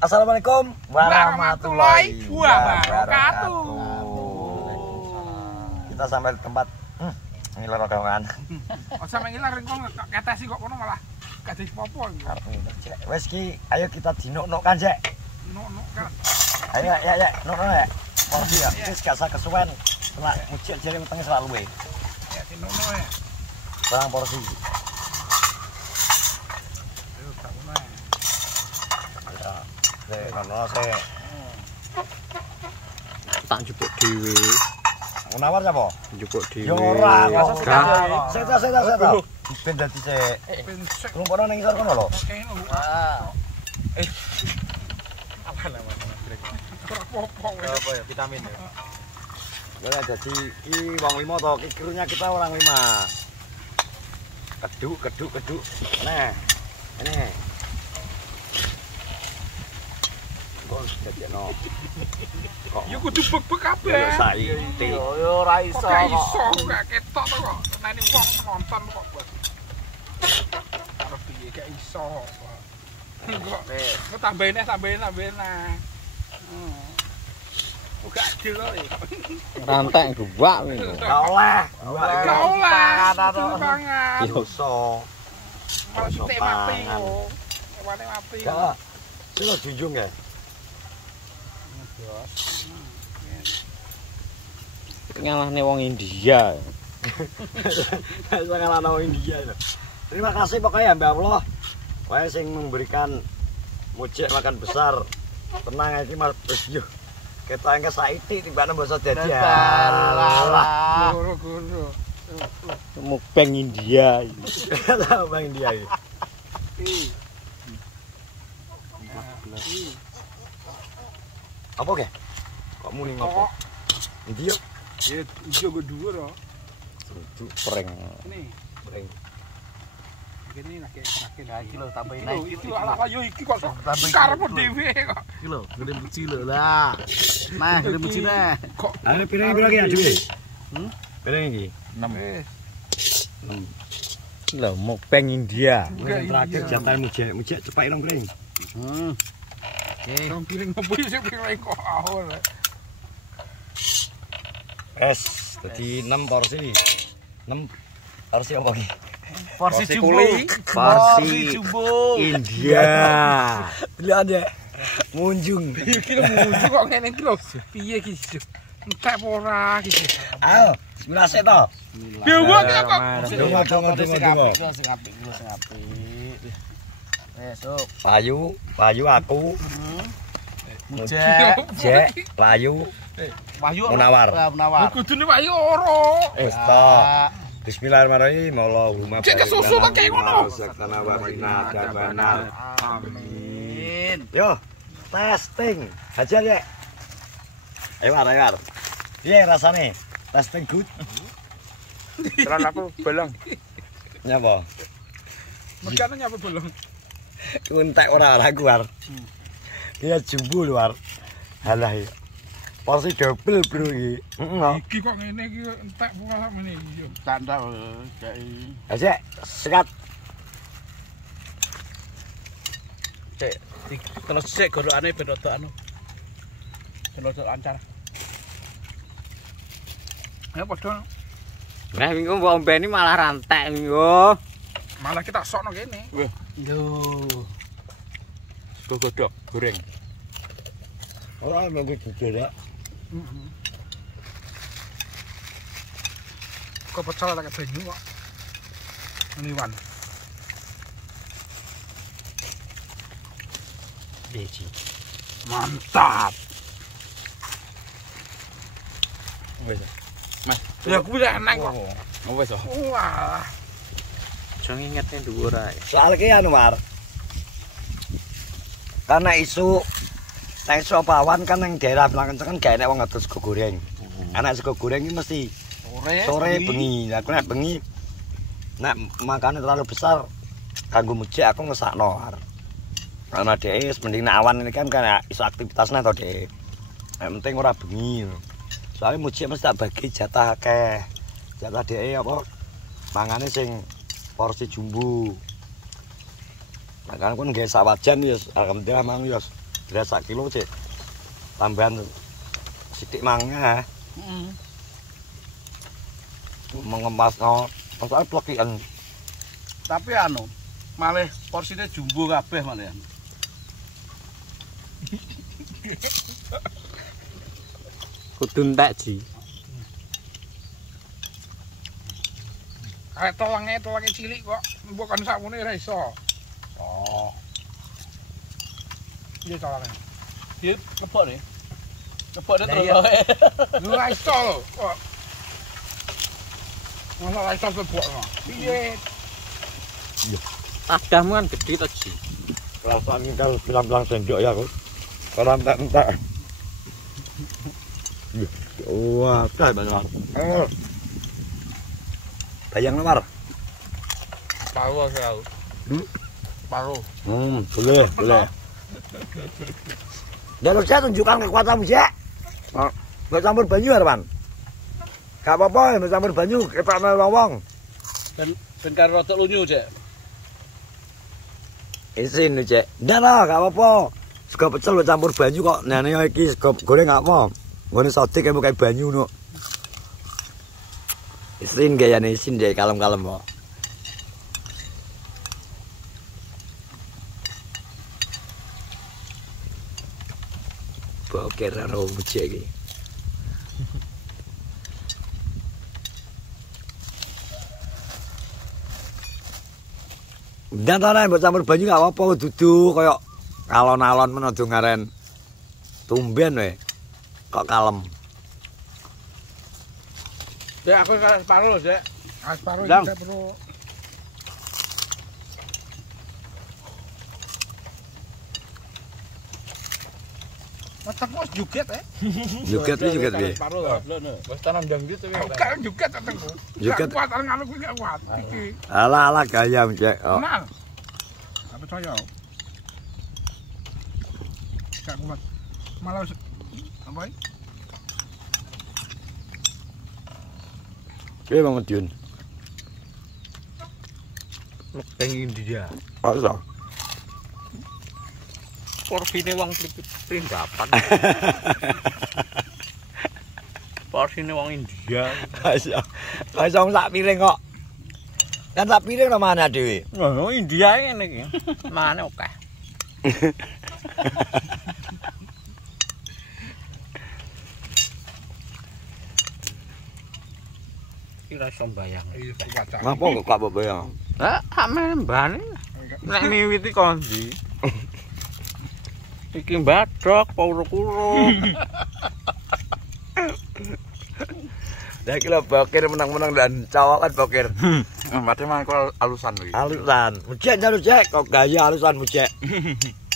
Assalamualaikum warahmatullahi wabarakatuh. Kita sampai di tempat ngiler kawan. Oh sampe ngiler kok ketesi kok kono malah gak dadi apa-apa. Wes ki, ayo kita dinuk-nuk kan, Cek. Nuk kan. Ayo ya, nuk-nuk ya. Porsi ya, wis gak usah kesuwen. Kena mujik jare wetenge selalu we. Ya dinuk-nuk ya. Bang porsi. Ayo tak ngono ya. Ono se. Tak jupuk dhewe. Nawar sapa? Jupuk dhewe. Yo ora kok. Gak. Seta. Ben dadi sik. Ben sik Rumpono ning isor kono lho. kene lho. Apa namanya? Ora apa-apa wis. Apa ya vitamin ya? Ya dadi iki wong 5 to, iki krunya kita orang 5. Keduk. Nah. Ini. Kok dadekno. Kok Ya kudu bek-bek kabeh. ya saiki. Yo ora iso Kok gak iso gak ketok to kok. Nani wong nonton kok buat. Karo piye gak iso. Kok tambahin nah. Uga adil kok. rantek guwak kuwi. Gak oleh. Gak oleh. Pangan. Yo iso. Malah sithik mati kok. Ewane mati. Gak. Sing junjung ya. Ngalahne wong India. Saya ngalahno India itu. Terima kasih pokoknya Mbak Allah. Wae sing memberikan mujik makan besar. Tenang iki Mas yo. Kita engke saiki timbane basa dadi. Guru. Mukbang India. Bang dia iki. Apa ke? Kok muni ngopo? India. Ya ijo go dhuwur to. Pring. Ini. Pring. Ini lagi terakhir. Ya iki lho tambahin Itu ala yo iki kok karepmu dhewe kok. Iki lho, gede beci lho lah. Nah, gede beci nah. Kok Ada piring pira iki dhewe? Piring iki 6. Lho, mukbang India. Yang terakhir jatah mujik cepak ireng piring. dong piring opo sih piring kok awur. Es, jadi 6 porsi. 6 porsi apa iki? Porsi jumbo. Porsi jumbo. India. Lihat ya. Munjung. Iki lho munjuk kok ngene iki lho. Piye iki? Entek ora iki. Ayo, bismillah sik to. Ya wong kok. Dongo. Sing apik. Besok. Payu aku. Jek, Layu, Munawar. Kudune wae ora. Wis to. Bismillahirrahmanirrahim. Allahumma Cek susu kok kayak ngono. Amin. Yo, testing. Hajar ya. Ayo War. Piye rasane? Testing good. Teran apa bolong. Nyapa? Mekane nyapa bolong. Kuntek ora aku War. Iya jumbo luar. Halah ya. Porsi double bro iki. Iki kok ngene iki entek pola ngene iki. Tanda kei. Aja sekat. Cek, kalau sik gorokane ben rada anu. Ben rada lancar. Ayo padha. Nah, minggu mbok ombeni malah rantek minggu. Malah kita sokno kene. Yo. Sego godhog goreng. Ora mengko jujur. Kok pecel tak banyu kok. Liwan. Beci. Mantap. Wes. Mas, Ya kuwi enak kok. wes. Wah. Jangan ingatnya dhuwur ae. Soal ki anu War. Karena isu pawon kan yang daerah belakang kan gak enak wong ngetus sego goreng. Anak sego goreng iki mesti sore bengi. Aku nek bengi nek makane terlalu besar kanggo mujik aku ngesakno. Karena dhek mending nek awan ini kan iso aktivitasnya to dhek. Nek penting ora bengi. Soale mujik mesti tak bagi jatah akeh. Jatah dhek apa mangane sing porsi jumbo. Nah kan nggae sak wajan ya alhamdulillah mang ya beras sak kilo cek. Tambahan sithik mangga. Mengemasno masalah plekian. Tapi anu, malih porsine jumbo kabeh malih. Kudu entek Ji. Kayak tolongnya cilik kok. Bukan sakmene ra iso. Oh, Iya tolongnya. dia kebok nih. Keboknya terus Iya. wae. Lu ra iso lho kok. Masa ra iso lebok kok. Piye? Tadahmu kan gede to Ji. Rasane kalau bilang-bilang sendok ya aku. Kalau entek-entek. Wah, kayak banyak. Bayang nomor. Paruh saya. Paruh. Boleh. Dan saya tunjukkan kekuatanmu, Cek. Nggak campur banyu, Arman. Gak apa-apa, nggak campur banyu, kepak melowong. Ben karo rada lunyu, Cek. Isin lho, Cek. Ndak lah, gak apa-apa. Sego pecel lo campur banyu kok. Nah, ini iki sego goreng gak apa. Ngene sodik kayak banyu no. Isin gayane isin deh kalem-kalem kok. Boker karo bujek iki. Dan tanah mbok campur banyu gak apa-apa dudu kaya alon-alon men aja ngaren tumben we. Kok kalem. Dek aku karo paruh, Cek. Asparo Dang. kita perlu Otakmu juget Juget piye? Paruh lho. Wis tanam dangdut to. Kan juget otakku. Juget. Gak kuat anu kuwi gak kuat. Iki. Ala gayam, Cek. Oh. Kenal. Apa saya? Gak kuat. Malah apa iki? Piye Bang Medion? Mekeng India. Masa? Porsine wong prindapan. Porsine wong India. Masa sak piring kok. Kan sak piring lho mana dhewe. Oh, India ngene iki. Mane akeh. Kira iso bayang. Iya, kuat. Ngapa kok gak bayang? Lah, ame mbane. Nek miwiti kondi. Iki mbadok, pawur-kuro. Lah iki lho Bokir menang-menang dan cawakan Bokir. Mate mangko alusan iki. Alusan. Mujek nyaru Cek, kok gaya alusan mujek.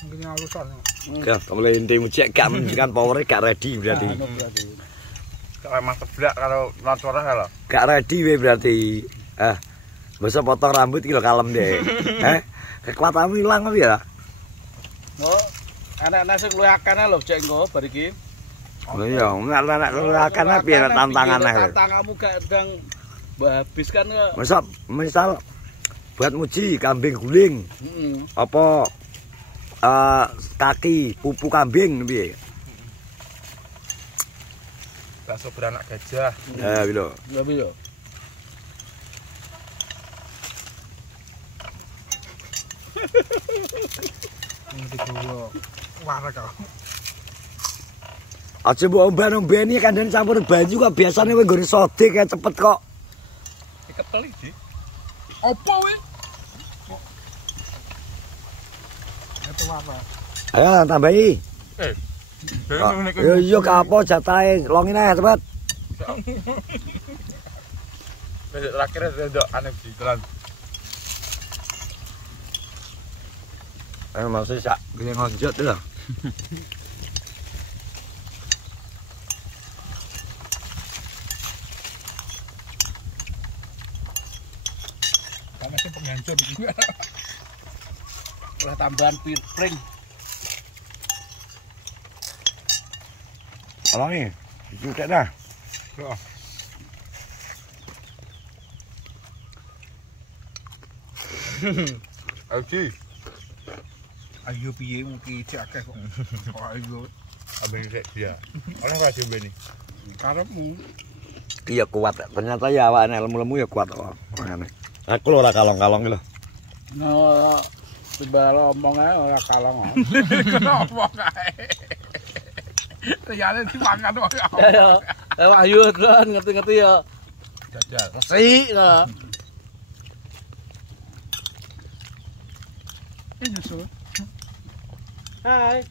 Mungkin alusan. Ya, kamu inti mujek gak menunjukkan powernya gak ready berarti. Kalau emang seblak karo lancorah lho. Gak ready we berarti. Masa potong rambut iki lho kalem deh. Kekuatanmu hilang apa ya? Oh, anak-anak sing luwih akeh lho, Cek engko bar iki. Oh iya, anak akan apa ya tantangannya. Tantanganmu gak ndang habis kan kok. Misal buat muji kambing guling. Heeh. Apa kaki pupu kambing piye? Bakso beranak gajah. Ya gitu. Ya piye? Ini digowo. Warek kok. Aja mbok omben-ombeni kandhen campur banyu kok biasane kowe nggone sodik kayak cepet kok. Ketel iki. Apa wih? Itu apa? Ayo tambahi. Yo yo gak apa jatahe longin ae cepet. Wis terakhir ndok aneh di telan. Ayo masih sak gini ngonjot lho. Karena sih penghancur juga. Oleh tambahan pring. Alongi, dicucek dah. Heeh. Alji. Ayo piye mungkin cek akeh kok. Ayo. Abang sik dia. Oleh ra diombe Karepmu. Iya kuat. Ternyata ya awakne lemu-lemu ya kuat kok. Ngene. Aku lho ora kalong-kalong lho. Nah, tiba omong ae ora kalong. Kenapa kae? Ternyata dimangan kok. Ya, ayo kan ngerti-ngerti ya. Jajal. Resik lah. Ini nyusul. Hai.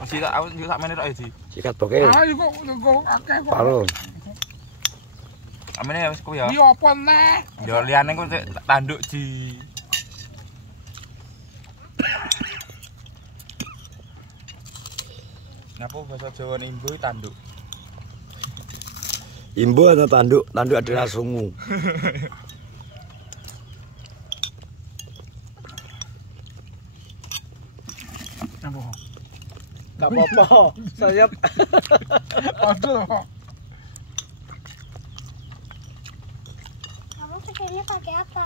Masih tak aku juga sak menit tok iki. Sikat boke. Ayo kok akeh kok. Paru. Amene ya wis ku ya. Iki apa neh? Yo liyane ku tanduk di Napa bahasa Jawa nimbo tanduk. Imbo atau tanduk? Tanduk adalah sungu. Apa? Enggak apa-apa. Saya Aduh. Kamu kerjanya pakai apa?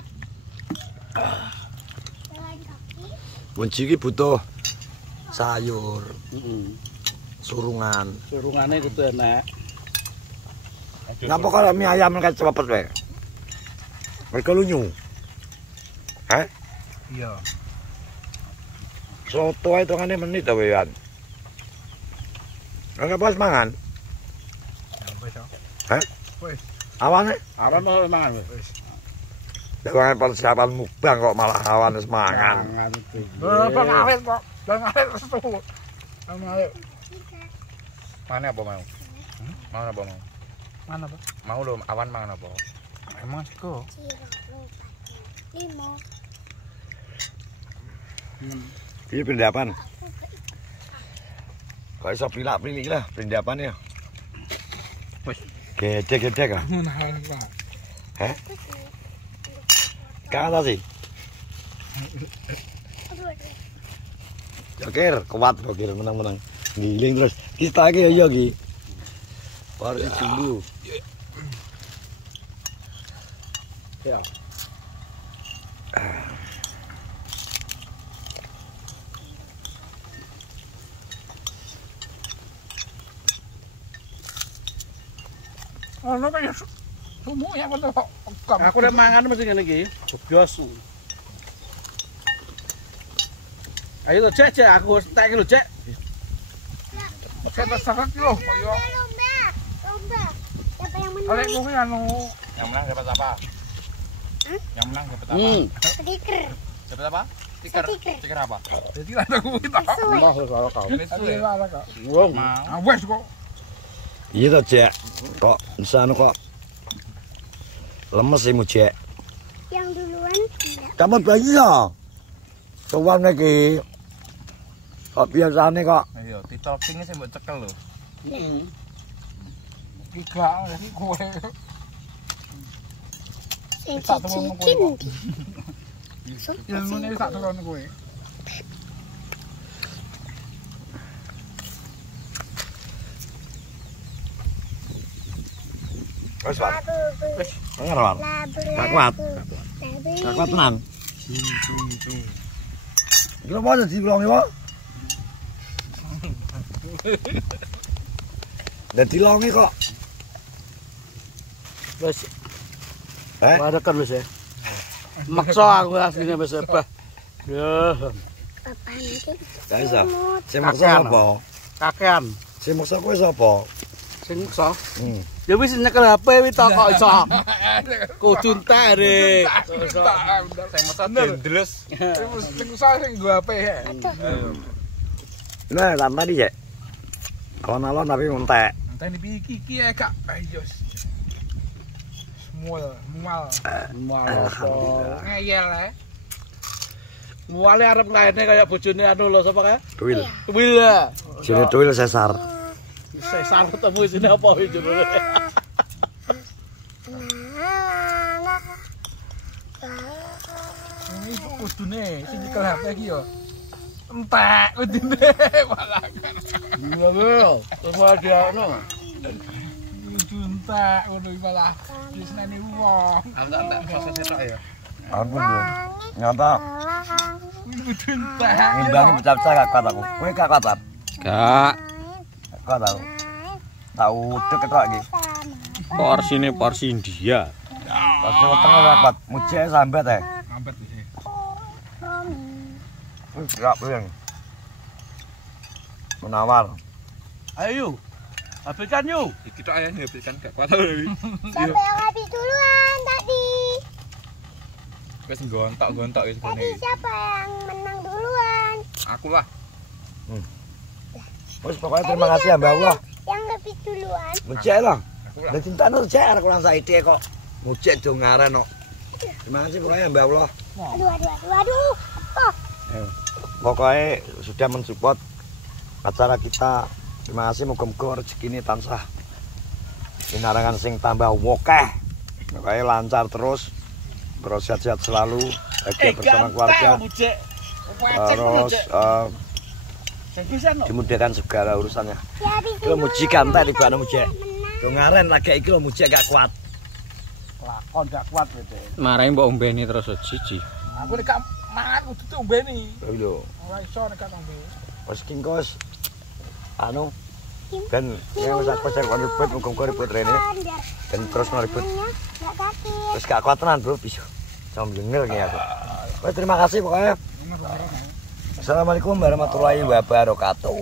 Jalan kaki? Kunci iki butuh sayur, surungan. surungane kudu enak. Ngapa kalau mie ayam kan cepet wae? Mereka lunyu. Hah? Iya. Soto ae tongane menit ta wean. Enggak pas mangan. Wis. Hah? Wis. Awane? Aran mau mangan wis. Jangan persiapan mukbang kok malah awan wis mangan. Mangan itu. Bang awet kok. Bang awet restu. Bang awet. Mana apa mau? Mau apa mau? Mana, Pak? Mau lho awan mangan apa? Emang sego. Limo. Ini pendapan. Kok iso pilak-pilik lah pendapan ya. Wis. Gede-gede ah. Menahan, Pak. Hah? Kata sih. Joker, kuat Joker menang-menang. Giling terus. Kita lagi ya Ki. Baru dulu. Ya. Ono kaya sumu ya kok. Aku udah mangan mesti ngene iki. Bios. Ayo lo cek aku tak lo cek. Saya terserah loh, kaya Lomba. Siapa yang menang? arek kowe anu Yang menang dapat apa? Yang menang dapat apa? Stiker. Dapat apa? Stiker. Stiker. Stiker apa? jadi ada kuwi ta. Mau kalau kau. Ini Ada suwe. ada kok. Wong. Ah wes kok. Iya toh Cek. Kok bisa kok lemes sih mu Cek. Yang duluan tidak. Kamu bayi ya. Sowan iki. Kok biasane kok Ayo, titolking sing mbok cekel lho. Iki gak iki kowe. Sing Tak turun cicin. Ilmune tak turun kowe. wis Pak. Wis. Denger Pak. Gak kuat. Gak kuat tenan. Kira mau jadi bilang ya, dan dilongi kok. Wis. Eh? Ada kan wis ya. Maksa aku asline wis bah. Ya, Papa nanti. Gak bisa. Sing maksa apa? kakean. Sing maksa kowe sapa? Sing maksa. Hmm. Ya wis nyekel HP wis tok kok iso. Kudu entek rek. Sing mesot dendres. Sing usah sing go HP ya. Nah, tambah di Cek. Alon-alon tapi ngentek. Enteni iki ya Kak. Ayo. Mual. Alhamdulillah. Ngeyel ya. Muale arep laene kaya bojone anu lho sapa kae? Duil. Wil ya. Jene duil sesar. Sesar ketemu sini apa iki jenenge? Ini kudune sing nyekel HP iki yo. Entek kudune malah. Iya, Wil. Semua dia anu. Kudune entek ngono iki malah diseneni wong. Entek sosok tok ya. Ampun lho. Nyata Kudu entek. ngimbangi pecah-pecah gak kuat aku. Kowe gak kuat, Pak? Gak. Gak kuat aku. Tak udek ketok iki. Porsine porsi India. Pas weteng ora kuat. Mujek sambat ae. Ambet iki. Wis gak puyeng. Menawar. Ayo. Habiskan yuk. Iki tok ae habiskan gak kuat lho. Siapa yang habis duluan tadi? Wis gontok-gontok wis Tadi gone. siapa yang menang duluan? Aku lah. Wis pokoknya terima kasih ya Mbak Allah. Yang habis duluan. Mujek lah. Aku lah. Lah cintane rejek arek kurang saiki kok. Mujek do ngaren kok. Terima kasih pokoknya Mbak Allah. Aduh. Pokoknya sudah mensupport acara kita. Terima kasih muga-muga rezeki ini tansah pinarangan sing tambah wokeh. Pokoknya lancar terus. Terus sehat-sehat selalu, bahagia bersama keluarga. Terus dimudahkan segala urusannya. Ya habis Kalau muji kantai tiba ana mujek. Yo ngaren lagi iki lho mujek gak kuat. Lakon gak kuat gitu. Marahi mbok ombeni terus siji. Aku nek gak mangan kudu diombeni. Lho lho. Ora iso nek gak ngombe. Wis kingkos. Anu ben yang wis aku sing ribut muga-muga ribut rene. Dan terus ribut. Enggak sakit. Terus gak kuat tenan, Bro. Bisa. Samblengel kayak aku. Wes terima kasih pokoknya. Assalamualaikum warahmatullahi wabarakatuh.